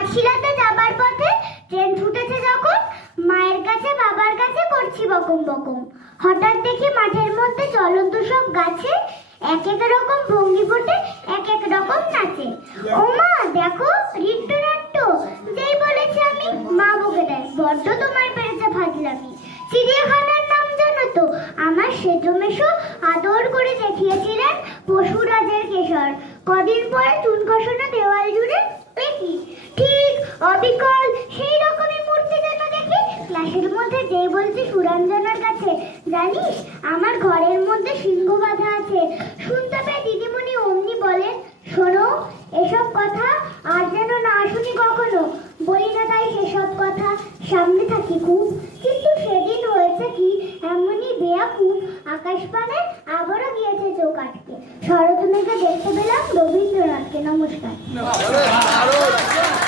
ঘাটশিলাতে যাবার পথে ট্রেন ছুটেছে যখন, মায়ের কাছে বাবার কাছে করছি বকম বকম। হঠাৎ দেখি মাঠের মধ্যে চলন্ত সব গাছে এক এক রকম ভঙ্গি ফোটে, এক এক রকম নাচে। ও মা দেখো নৃত্যনাট্য। যেই বলেছি আমি, মা বকে দেয়, বড্ড তোমার পেরেছে ফাজলামি। চিড়িয়াখানার নাম জানো তো? আমার সেজো মেশো আদর করে দেখিয়েছিলেন পশুরাজের কেশর। কদিন পরে চুন খসানো দেওয়াল জুড়ে দেখি ঠিক অবিকল সেই রকমই মূর্তি যেন দেখি। ক্লাসের মধ্যে যেই বলছি সুরঞ্জনার কাছে, জানিস আমার ঘরের মধ্যে সিংহ বাঁধা আছে। শুনতে পেয়ে দিদিমণি অমনি বলেন, শোনো এসব কথা আর যেন না শুনি কখনো। বলি না তাই সেসব কথা, সামনে থাকি খুব। কিন্তু সেদিন হয়েছে কি, এমনই বেয়াকুব আকাশ পানে আবারও গিয়েছে চোখ আটকে। শরৎ মেঘে দেখতে পেলাম রবীন্দ্রনাথকে। নমস্কার।